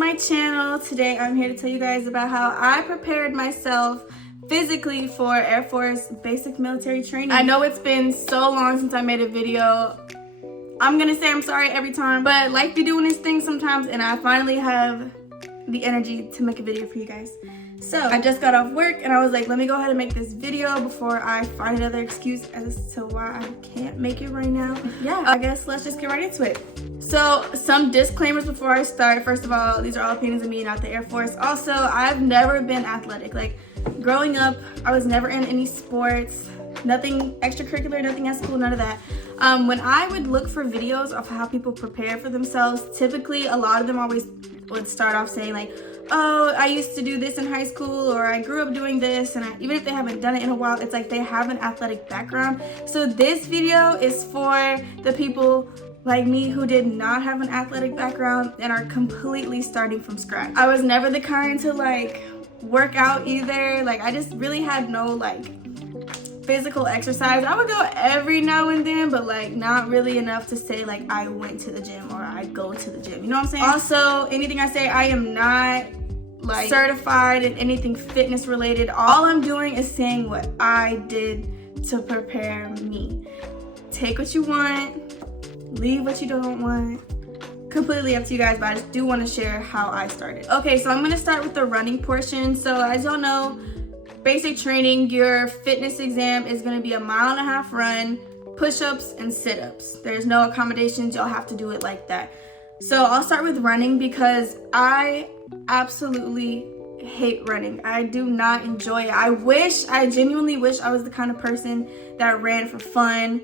my channel. Today I'm here to tell you guys about how I prepared myself physically for Air Force basic military training. I know it's been so long since I made a video. I'm gonna say I'm sorry every time, but life be doing this thing sometimes, and I finally have the energy to make a video for you guys. So I just got off work and I was like, let me go ahead and make this video before I find another excuse as to why I can't make it right now. Yeah, I guess let's just get right into it. So some disclaimers before I start. First of all, these are all opinions of me, not the Air Force. Also, I've never been athletic. Like growing up, I was never in any sports, nothing extracurricular, nothing at school, none of that. When I would look for videos of how people prepare for themselves, typically a lot of them always would start off saying like, oh, I used to do this in high school, or I grew up doing this, and even if they haven't done it in a while, it's like they have an athletic background. So this video is for the people like me who did not have an athletic background and are completely starting from scratch. I was never the kind to like work out either. Like I just really had no like physical exercise. I would go every now and then, but like not really enough to say like I went to the gym or I go to the gym, you know what I'm saying? Also, anything I say, I am not like certified in anything fitness related. All I'm doing is saying what I did to prepare me. Take what you want, leave what you don't want. Completely up to you guys, but I just do want to share how I started. Okay, so I'm gonna start with the running portion. So as y'all know, basic training, your fitness exam is gonna be a 1.5 mile run, push-ups and sit-ups. There's no accommodations, y'all have to do it like that. So I'll start with running because I absolutely hate running. I do not enjoy it. I genuinely wish I was the kind of person that ran for fun,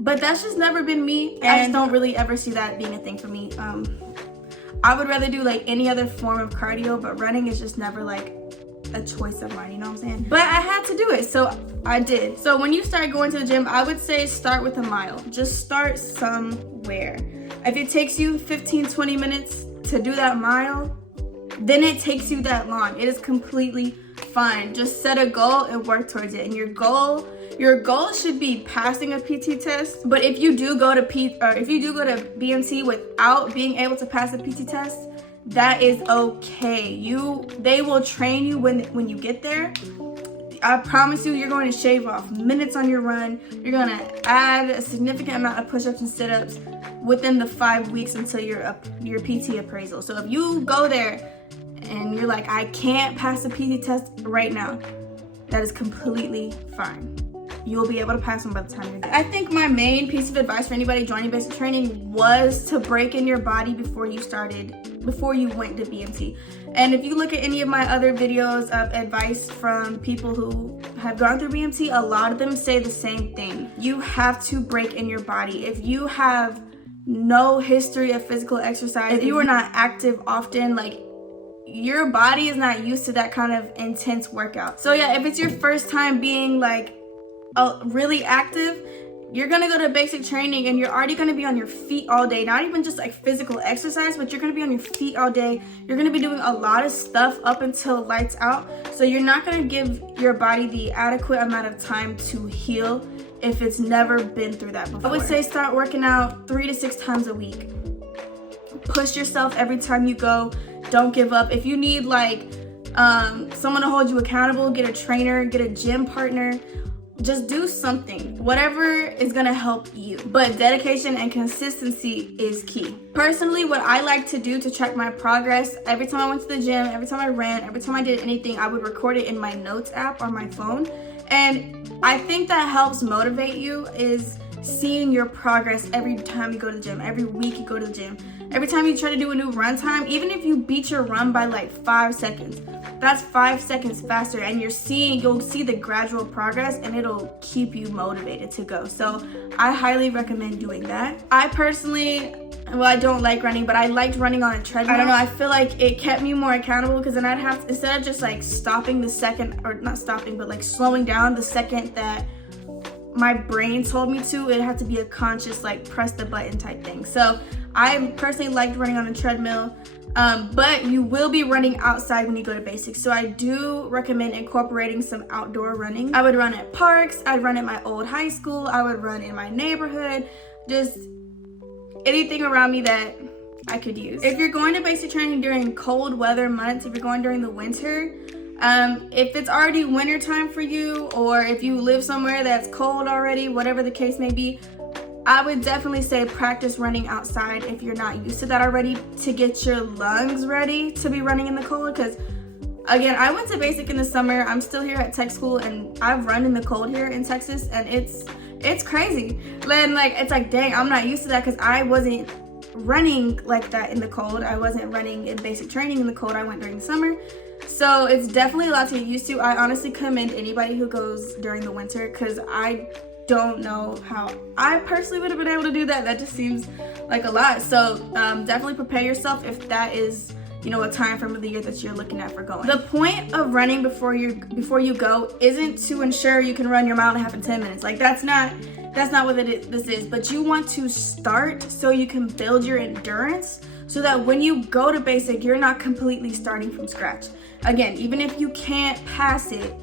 but that's just never been me. And I just don't really ever see that being a thing for me. I would rather do like any other form of cardio, but running is just never like a choice of mine, you know what I'm saying? But I had to do it, so I did. So when you start going to the gym, I would say start with 1 mile. Just start somewhere. If it takes you 15-20 minutes to do that mile, then it takes you that long. It is completely fine. Just set a goal and work towards it. And your goal should be passing a PT test. But if you do go to BMT without being able to pass a PT test, that is okay. They will train you when you get there. I promise you, you're going to shave off minutes on your run. You're going to add a significant amount of push-ups and sit-ups within the 5 weeks until your PT appraisal. So if you go there and you're like, I can't pass the PT test right now, that is completely fine. You'll be able to pass them by the time you're there. I think my main piece of advice for anybody joining basic training was to break in your body before you went to BMT. And if you look at any of my other videos of advice from people who have gone through BMT, a lot of them say the same thing. You have to break in your body. If you have no history of physical exercise, if you are not active often, like your body is not used to that kind of intense workout. So yeah, if it's your first time being like really active, you're gonna go to basic training and you're already gonna be on your feet all day. Not even just like physical exercise, but you're gonna be on your feet all day. You're gonna be doing a lot of stuff up until lights out. So you're not gonna give your body the adequate amount of time to heal if it's never been through that before. I would say start working out 3 to 6 times a week. Push yourself every time you go. Don't give up. If you need like someone to hold you accountable, get a trainer, get a gym partner. Just do something, whatever is gonna help you. But dedication and consistency is key. Personally, what I like to do to track my progress, every time I went to the gym, every time I ran, every time I did anything, I would record it in my notes app on my phone. And I think that helps motivate you, is seeing your progress every time you go to the gym, every week you go to the gym. Every time you try to do a new run time, even if you beat your run by like 5 seconds, that's 5 seconds faster, and you'll see the gradual progress, and it'll keep you motivated to go. So I highly recommend doing that. I personally, well, I don't like running, but I liked running on a treadmill. I don't know, I feel like it kept me more accountable, because then I'd have to, instead of just like stopping the second, or not stopping, but like slowing down the second that my brain told me to, it had to be a conscious like press the button type thing. So I personally liked running on a treadmill, but you will be running outside when you go to basics. So I do recommend incorporating some outdoor running. I would run at parks, I'd run at my old high school, I would run in my neighborhood, just anything around me that I could use. If you're going to basic training during cold weather months, if you're going during the winter, if it's already winter time for you, or if you live somewhere that's cold already, whatever the case may be, I would definitely say practice running outside if you're not used to that already, to get your lungs ready to be running in the cold. Because again, I went to basic in the summer. I'm still here at tech school, and I've run in the cold here in Texas, and it's crazy. And like, it's like, dang, I'm not used to that, because I wasn't running like that in the cold. I wasn't running in basic training in the cold. I went during the summer. So it's definitely a lot to get used to. I honestly commend anybody who goes during the winter, because I don't know how I personally would have been able to do that. That just seems like a lot. So definitely prepare yourself if that is, you know, a time frame of the year that you're looking at for going. The point of running before you go isn't to ensure you can run your mile and a half in 10 minutes. Like, that's not what this is. But you want to start so you can build your endurance, so that when you go to basic, you're not completely starting from scratch. Again, even if you can't pass it,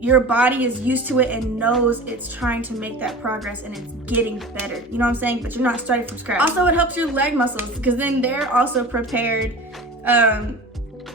your body is used to it and knows it's trying to make that progress, and it's getting better. You know what I'm saying? But you're not starting from scratch. Also, it helps your leg muscles, because then they're also prepared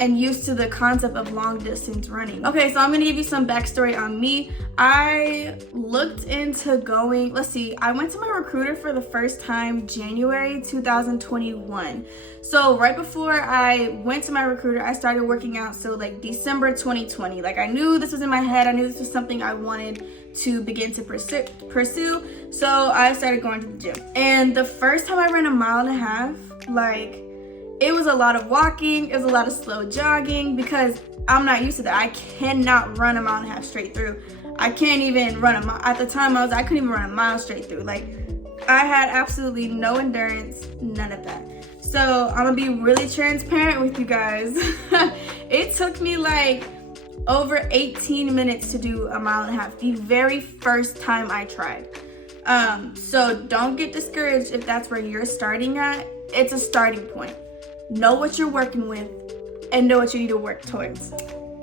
and used to the concept of long distance running. Okay, so I'm gonna give you some backstory on me. I looked into going, let's see, I went to my recruiter for the first time January 2021. So right before I went to my recruiter, I started working out. So like December 2020, like I knew this was in my head. I knew this was something I wanted to begin to pursue. So I started going to the gym. And the first time I ran a mile and a half, like, it was a lot of walking, it was a lot of slow jogging, because I'm not used to that. I cannot run a mile and a half straight through. I can't even run a mile. At the time I couldn't even run a mile straight through. Like, I had absolutely no endurance, none of that. So I'm gonna be really transparent with you guys. It took me like over 18 minutes to do a mile and a half, the very first time I tried. So don't get discouraged if that's where you're starting at. It's a starting point. Know what you're working with and know what you need to work towards.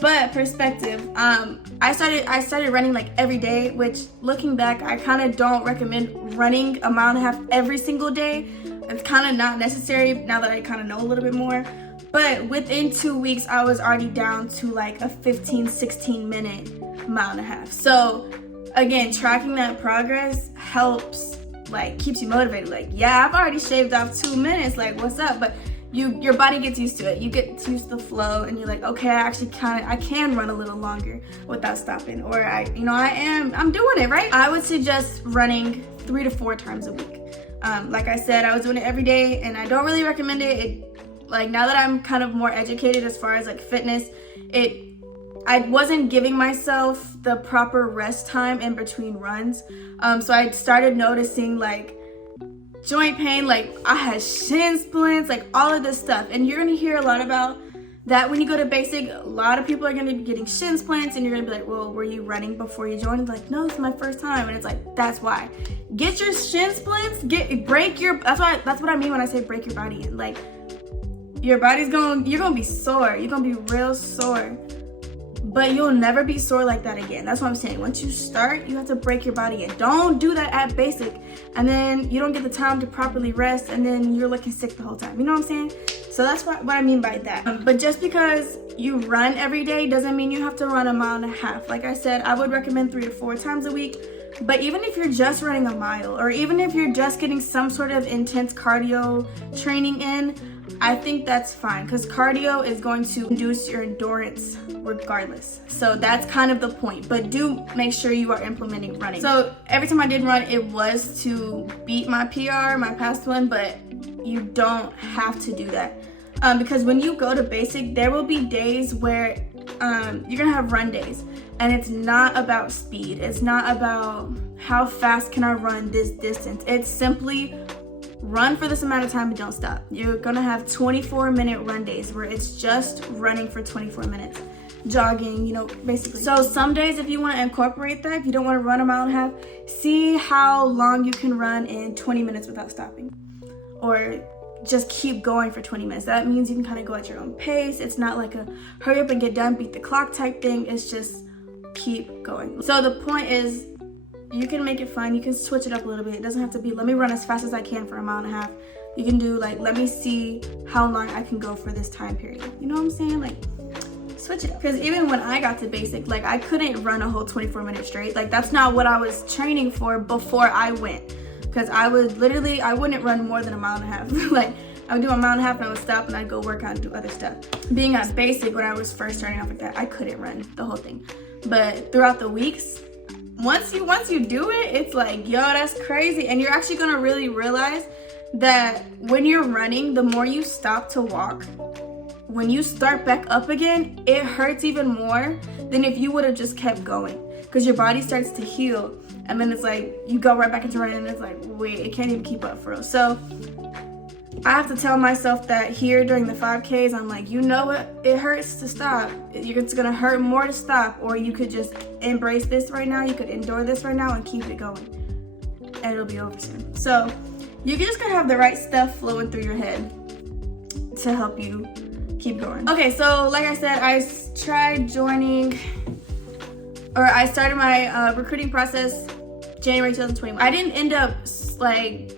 But perspective, I started running like every day, which looking back, I kind of don't recommend running a mile and a half every single day. It's kind of not necessary now that I kind of know a little bit more. But within 2 weeks, I was already down to like a 15-16 minute mile and a half. So again, tracking that progress helps, like, keeps you motivated. Like, yeah, I've already shaved off 2 minutes, like, what's up? But your body gets used to it. You get used to the flow, and you're like, okay, I can run a little longer without stopping, or I'm doing it, right? I would suggest running 3 to 4 times a week. Like I said, I was doing it every day, and I don't really recommend it. Like, now that I'm kind of more educated as far as like fitness, I wasn't giving myself the proper rest time in between runs. So I started noticing like joint pain, like I had shin splints, like all of this stuff. And you're gonna hear a lot about that when you go to basic. A lot of people are gonna be getting shin splints, and you're gonna be like, well, were you running before you joined? Like, no, it's my first time. And it's like, that's why. Get your shin splints, that's what I mean when I say break your body in. Like, you're gonna be sore. You're gonna be real sore. But you'll never be sore like that again. That's what I'm saying. Once you start, you have to break your body in. Don't do that at basic, and then you don't get the time to properly rest, and then you're looking sick the whole time. You know what I'm saying? So that's what I mean by that. But just because you run every day doesn't mean you have to run a mile and a half. Like I said, I would recommend 3 to 4 times a week. But even if you're just running a mile, or even if you're just getting some sort of intense cardio training in, I think that's fine, because cardio is going to induce your endurance regardless. So that's kind of the point, but do make sure you are implementing running. So every time I did run, it was to beat my PR, my past one, but you don't have to do that. Because when you go to basic, there will be days where you're gonna have run days, and it's not about speed. It's not about how fast can I run this distance. It's simply run for this amount of time and don't stop. You're gonna have 24-minute run days where it's just running for 24 minutes, jogging, basically. So some days, if you want to incorporate that, if you don't want to run a mile and a half, see how long you can run in 20 minutes without stopping, or just keep going for 20 minutes. That means you can kind of go at your own pace. It's not like a hurry up and get done, beat the clock type thing. It's just keep going. So the point is, you can make it fun. You can switch it up a little bit. It doesn't have to be, let me run as fast as I can for a mile and a half. You can do like, let me see how long I can go for this time period. You know what I'm saying? Like, switch it up. Because even when I got to basic, like I couldn't run a whole 24 minutes straight. Like that's not what I was training for before I went. Because I wouldn't run more than a mile and a half. Like I would do a mile and a half and I would stop and I'd go work out and do other stuff. Being at basic when I was first starting off like that, I couldn't run the whole thing. But throughout the weeks, once you do it, it's like, yo, that's crazy. And you're actually gonna really realize that when you're running, the more you stop to walk, when you start back up again, it hurts even more than if you would have just kept going, because your body starts to heal, and then it's like you go right back into running and it's like, wait, it can't even keep up for real. So I have to tell myself that here during the 5Ks, I'm like, you know what, it hurts to stop. It's gonna hurt more to stop, or you could just embrace this right now, you could endure this right now and keep it going, and it'll be over soon. So you just gotta have the right stuff flowing through your head to help you keep going. Okay, so like I said, I started my recruiting process January 2021. I didn't end up like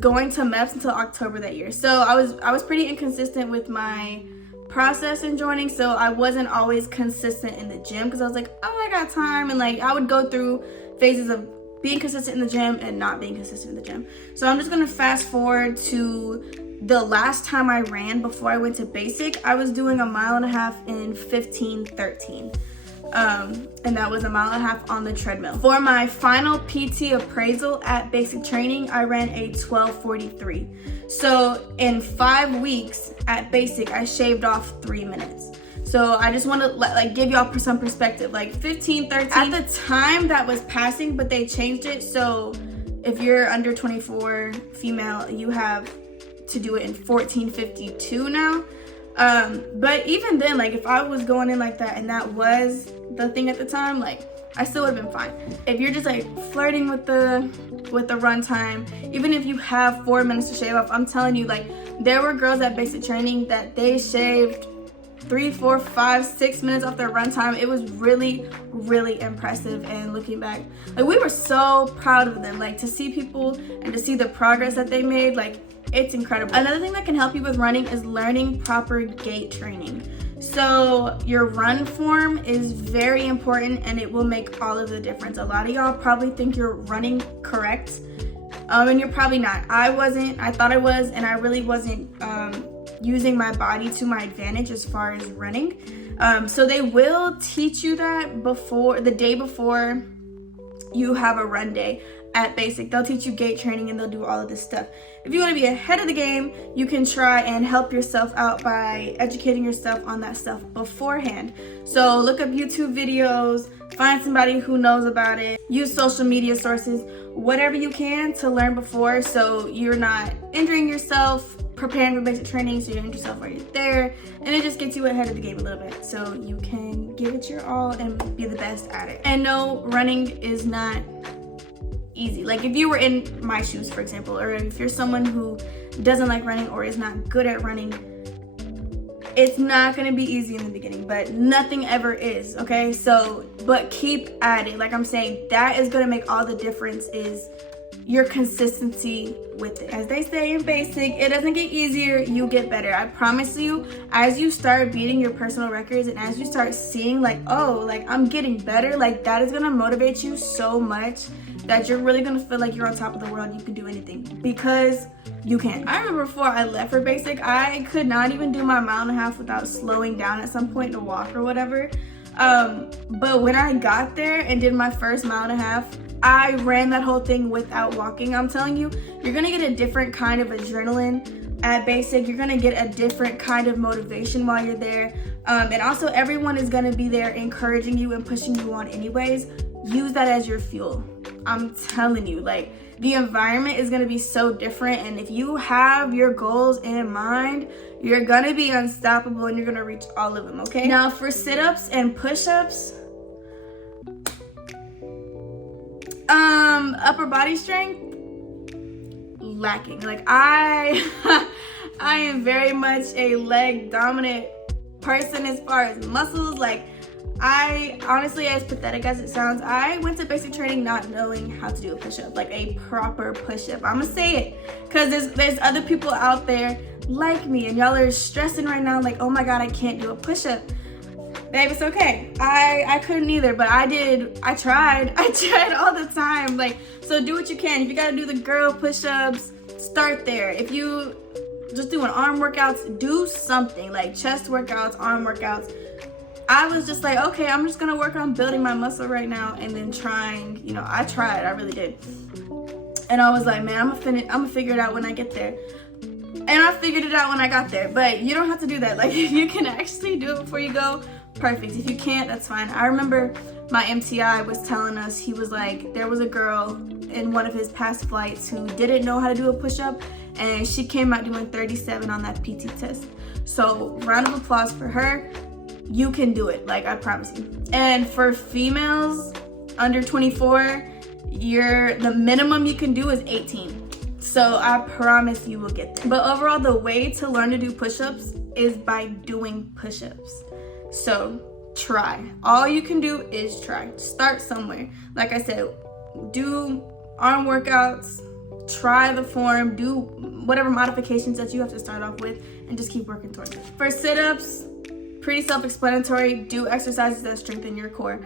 going to MEPS until October that year. So I was pretty inconsistent with my process in joining, so I wasn't always consistent in the gym, because I was like, oh, I got time, and like I would go through phases of being consistent in the gym and not being consistent in the gym. So I'm just gonna fast forward to the last time I ran before I went to basic. I was doing a mile and a half in 15:13. And that was a mile and a half on the treadmill. For my final PT appraisal at basic training, I ran a 12:43. So in 5 weeks at basic, I shaved off 3 minutes. So I just want to give y'all some perspective. Like 15:13 at the time, that was passing, but they changed it. So if you're under 24 female, you have to do it in 14:52 now. But even then, like if I was going in like that and that was the thing at the time, like I still would have been fine. If you're just like flirting with the run time, even if you have 4 minutes to shave off, I'm telling you, like there were girls at basic training that they shaved 3, 4, 5, 6 minutes off their run time. It was really, really impressive. And looking back, like we were so proud of them. Like to see people and to see the progress that they made, like it's incredible. Another thing that can help you with running is learning proper gait training. So your run form is very important, and it will make all of the difference. A lot of y'all probably think you're running correct, and you're probably not. I wasn't. I thought I was, and I really wasn't using my body to my advantage as far as running. So they will teach you that the day before you have a run day at basic. They'll teach you gait training and they'll do all of this stuff. If you want to be ahead of the game, you can try and help yourself out by educating yourself on that stuff beforehand. So look up YouTube videos, find somebody who knows about it, use social media sources, whatever you can to learn before, so you're not injuring yourself preparing for basic training, so you injure yourself while you're there, and it just gets you ahead of the game a little bit so you can give it your all and be the best at it. And no, running is not easy. Like if you were in my shoes, for example, or if you're someone who doesn't like running or is not good at running, it's not going to be easy in the beginning, but nothing ever is, okay? So, but keep at it. Like I'm saying, that is going to make all the difference, is your consistency with it. As they say in basic, it doesn't get easier, you get better. I promise you, as you start beating your personal records and as you start seeing like, oh, like I'm getting better, like that is gonna motivate you so much that you're really gonna feel like you're on top of the world. You can do anything because you can. I remember before I left for basic, I could not even do my mile and a half without slowing down at some point to walk or whatever. But when I got there and did my first mile and a half, I ran that whole thing without walking. I'm telling you, you're gonna get a different kind of adrenaline at basic. You're gonna get a different kind of motivation while you're there. And also everyone is gonna be there encouraging you and pushing you on anyways. Use that as your fuel. I'm telling you, like the environment is gonna be so different, and if you have your goals in mind, you're gonna be unstoppable and you're gonna reach all of them, okay? Now for sit-ups and push-ups, upper body strength, lacking. Like I am very much a leg dominant person as far as muscles. Like I honestly, as pathetic as it sounds, I went to basic training not knowing how to do a push-up, like a proper push-up. I'm gonna say it, because there's other people out there like me, and y'all are stressing right now, like, oh my god, I can't do a push-up. Babe, it's okay. I couldn't either, but I tried all the time. Like, so do what you can. If you gotta do the girl push-ups, start there. If you just doing arm workouts, do something like chest workouts, arm workouts. I was just like, okay, I'm just gonna work on building my muscle right now, and then trying, you know, I tried, I really did. And I was like, man, I'm gonna figure it out when I get there. And I figured it out when I got there, but you don't have to do that. Like, if you can actually do it before you go, perfect. If you can't, that's fine. I remember my MTI was telling us, he was like, there was a girl in one of his past flights who didn't know how to do a push-up, and she came out doing 37 on that PT test. So round of applause for her. You can do it, like, I promise you. And for females under 24, the minimum you can do is 18. So I promise you will get there. But overall, the way to learn to do push-ups is by doing push-ups. So try. All you can do is try. Start somewhere. Like I said, do arm workouts, try the form, do whatever modifications that you have to start off with, and just keep working towards it. For sit-ups, pretty self-explanatory. Do exercises that strengthen your core.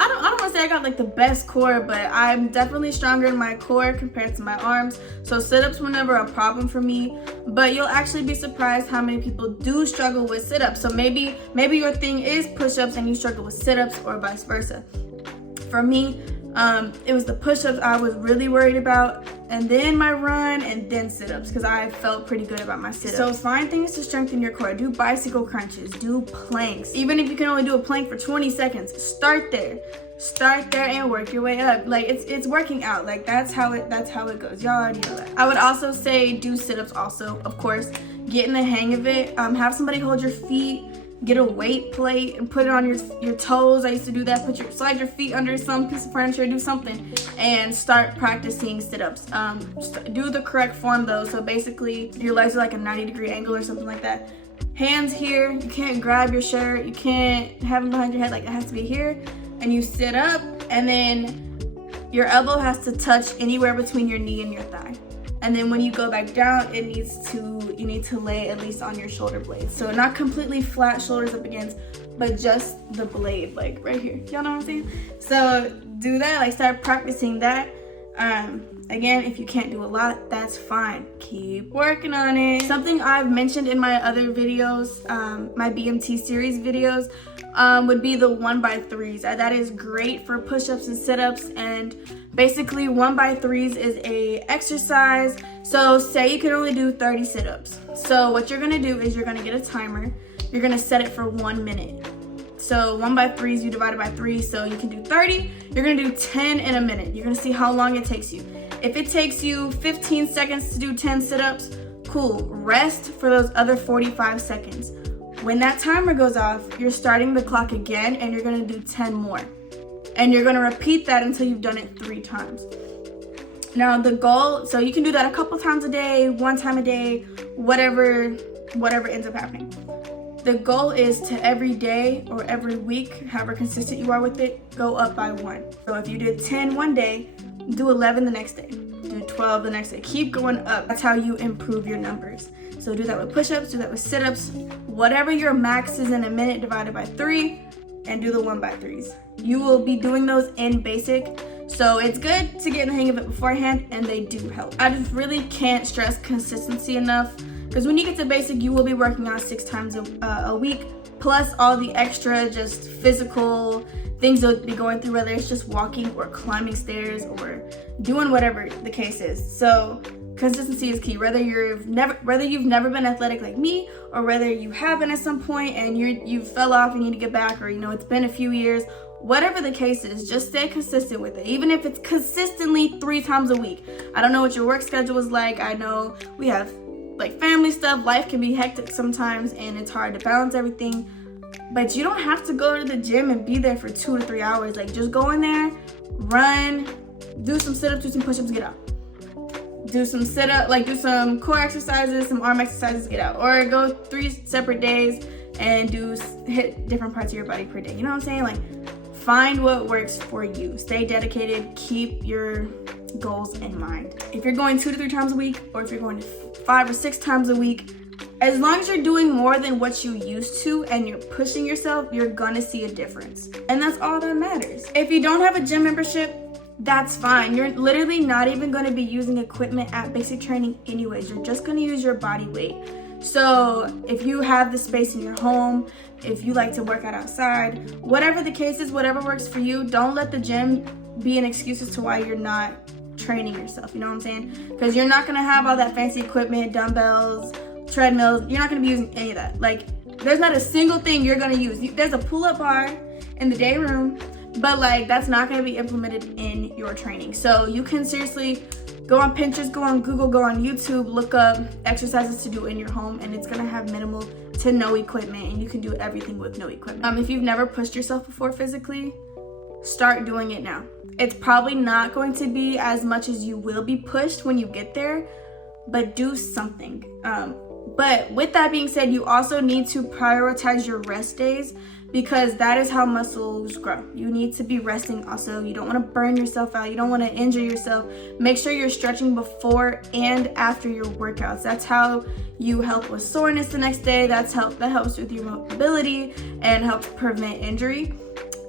I don't want to say I got like the best core, but I'm definitely stronger in my core compared to my arms. So sit-ups were never a problem for me, but you'll actually be surprised how many people do struggle with sit-ups. So maybe your thing is push-ups and you struggle with sit-ups, or vice versa. For me, it was the push-ups I was really worried about, and then my run, and then sit-ups, because I felt pretty good about my sit-ups. So find things to strengthen your core. Do bicycle crunches, do planks. Even if you can only do a plank for 20 seconds, start there. Start there and work your way up. Like, it's working out. Like, that's how it goes. Y'all already know that. I would also say do sit-ups also, of course. Get in the hang of it. Have somebody hold your feet. Get a weight plate and put it on your toes. I used to do that. Slide your feet under some piece of furniture, do something, and start practicing sit-ups. Do the correct form though. So basically, your legs are like a 90-degree angle or something like that. Hands here. You can't grab your shirt. You can't have them behind your head. Like, it has to be here. And you sit up, and then your elbow has to touch anywhere between your knee and your thigh. And then when you go back down, you need to lay at least on your shoulder blades. So not completely flat shoulders up against, but just the blade, like right here. Y'all know what I'm saying? So do that, like start practicing that. Again, if you can't do a lot, that's fine. Keep working on it. Something I've mentioned in my other videos, my BMT series videos, would be the 1x3s. That is great for push-ups and sit-ups, and basically 1x3s is a exercise. So say you can only do 30 sit-ups. So what you're gonna do is you're gonna get a timer. You're gonna set it for 1 minute. So 1x3s, you divide it by 3, so you can do 30. You're gonna do 10 in a minute. You're gonna see how long it takes you. If it takes you 15 seconds to do 10 sit-ups, cool. Rest for those other 45 seconds. When that timer goes off, you're starting the clock again, and you're gonna do 10 more. And you're gonna repeat that until you've done it 3 times. Now the goal, so you can do that a couple times a day, 1 time a day, whatever ends up happening. The goal is to every day or every week, however consistent you are with it, go up by 1. So if you did 10 one day, do 11 the next day, do 12 the next day. Keep going up. That's how you improve your numbers. So do that with push-ups, do that with sit-ups, whatever your max is in a minute divided by 3, and do the 1x3s. You will be doing those in basic, so it's good to get in the hang of it beforehand, and they do help. I just really can't stress consistency enough, because when you get to basic, you will be working out 6 times a week, plus all the extra just physical things you'll be going through, whether it's just walking or climbing stairs or doing whatever the case is. So consistency is key. Whether you've never been athletic like me, or whether you have been at some point and you fell off and you need to get back, or it's been a few years, whatever the case is, just stay consistent with it. Even if it's consistently 3 times a week. I don't know what your work schedule is like. I know we have like family stuff. Life can be hectic sometimes, and it's hard to balance everything. But you don't have to go to the gym and be there for 2 to 3 hours. Like, just go in there, run, do some sit-ups, do some push-ups, get out. Do some sit-up, like do some core exercises, some arm exercises, get out. Or go 3 separate days and hit different parts of your body per day. You know what I'm saying? Like, find what works for you. Stay dedicated. Keep your goals in mind. If you're going 2 to 3 times a week, or if you're going 5 or 6 times a week, as long as you're doing more than what you used to and you're pushing yourself, you're gonna see a difference. And that's all that matters. If you don't have a gym membership, that's fine. You're literally not even gonna be using equipment at basic training anyways. You're just gonna use your body weight. So if you have the space in your home, if you like to work out outside, whatever the case is, whatever works for you, don't let the gym be an excuse as to why you're not training yourself. You know what I'm saying? Because you're not gonna have all that fancy equipment, dumbbells, treadmills. You're not gonna be using any of that. Like, there's not a single thing you're gonna use. There's a pull-up bar in the day room, but like, that's not gonna be implemented in your training. So you can seriously go on Pinterest, go on Google, go on YouTube, look up exercises to do in your home, and it's gonna have minimal to no equipment, and you can do everything with no equipment. If you've never pushed yourself before physically, start doing it now. It's probably not going to be as much as you will be pushed when you get there, but do something. But with that being said, you also need to prioritize your rest days, because that is how muscles grow. You need to be resting also. You don't want to burn yourself out. You don't want to injure yourself. Make sure you're stretching before and after your workouts. That's how you help with soreness the next day. That helps with your mobility and helps prevent injury.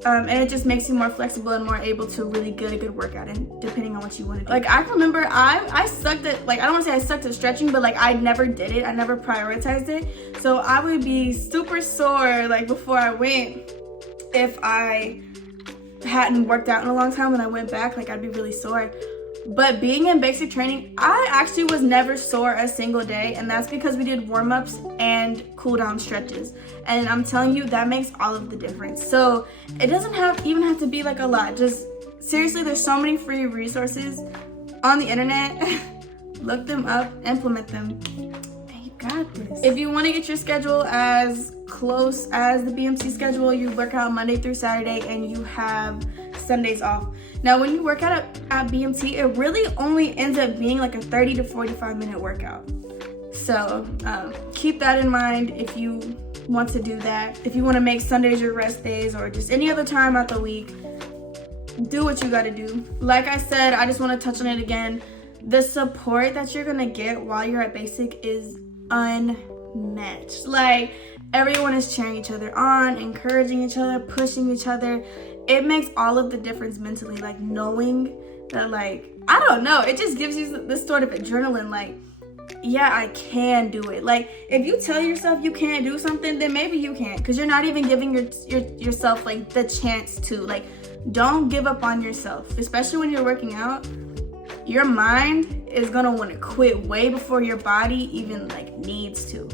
And it just makes you more flexible and more able to really get a good workout, and depending on what you want to do. Like, I remember I sucked at, like, I don't want to say I sucked at stretching, but like, I never did it. I never prioritized it. So I would be super sore like before I went. If I hadn't worked out in a long time, when I went back, like, I'd be really sore. But being in basic training, I actually was never sore a single day, and that's because we did warm-ups and cool-down stretches. And I'm telling you, that makes all of the difference. So it doesn't even have to be like a lot. Just seriously, there's so many free resources on the internet. Look them up, implement them, and you got this. If you want to get your schedule as close as the BMT schedule, you work out Monday through Saturday and you have Sundays off. Now, when you work out at BMT, it really only ends up being like a 30 to 45 minute workout. So keep that in mind if you want to do that. If you want to make Sundays your rest days, or just any other time out the week, do what you got to do. Like I said, I just want to touch on it again. The support that you're going to get while you're at basic is unmatched. Like, everyone is cheering each other on, encouraging each other, pushing each other. It makes all of the difference mentally, like, knowing that, like, I don't know, it just gives you this sort of adrenaline, like, yeah, I can do it. Like, if you tell yourself you can't do something, then maybe you can't, because you're not even giving yourself, like, the chance to. Like, don't give up on yourself, especially when you're working out. Your mind is gonna want to quit way before your body even, like, needs to.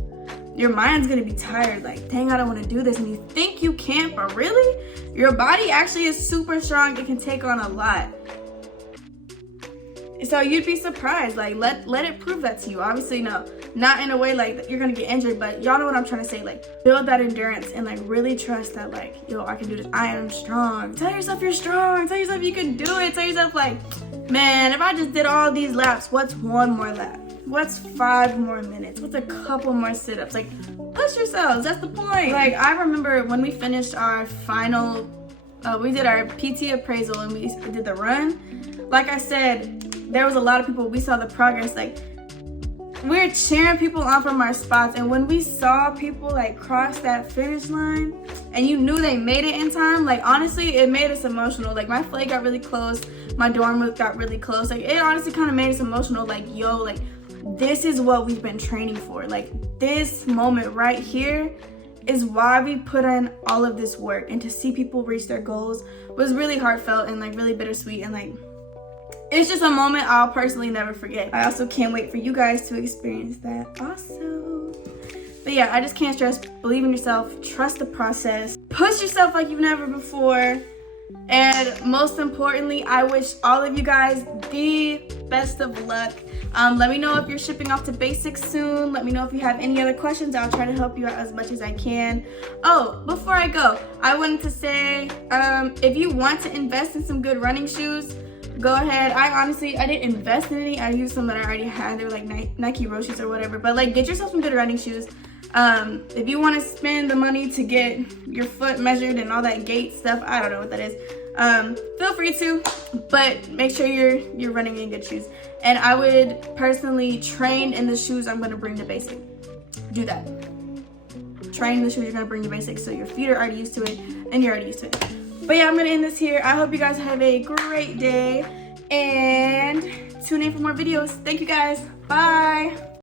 Your mind's gonna be tired, like, dang, I don't want to do this, and you think you can't, but really, your body actually is super strong. It can take on a lot. So you'd be surprised. Like, let it prove that to you. Obviously, no, not in a way like you're gonna get injured, but y'all know what I'm trying to say. Like, build that endurance and like really trust that, like, yo, I can do this. I am strong. Tell yourself you're strong. Tell yourself you can do it. Tell yourself, like, man, if I just did all these laps, what's one more lap? What's 5 more minutes? What's a couple more sit-ups? Like, push yourselves. That's the point. Like, I remember when we finished our final, we did our PT appraisal and we did the run. Like I said, there was a lot of people. We saw the progress. Like, we're cheering people on from our spots. And when we saw people, like, cross that finish line and you knew they made it in time, like, honestly, it made us emotional. Like, my flight got really close. My dorm got really close. Like, it honestly kind of made us emotional. Like, yo, like, this is what we've been training for. Like, this moment right here is why we put in all of this work. And to see people reach their goals was really heartfelt and, like, really bittersweet. And, like, it's just a moment I'll personally never forget. I also can't wait for you guys to experience that also. But yeah, I just can't stress, believe in yourself, trust the process, push yourself like you've never before. And most importantly, I wish all of you guys the best of luck. Let me know if you're shipping off to basics soon. Let me know if you have any other questions. I'll try to help you out as much as I can. Oh, before I go, I wanted to say, if you want to invest in some good running shoes, go ahead. I didn't invest in any. I used some that I already had. They were like Nike Road shoes or whatever. But like, get yourself some good running shoes. If you want to spend the money to get your foot measured and all that gait stuff, I don't know what that is, feel free to, but make sure you're running in good shoes. And I would personally train in the shoes I'm going to bring to basic. Do that. Train in the shoes you're going to bring to basic, so your feet are already used to it and you're already used to it. But yeah, I'm going to end this here. I hope you guys have a great day and tune in for more videos. Thank you guys. Bye.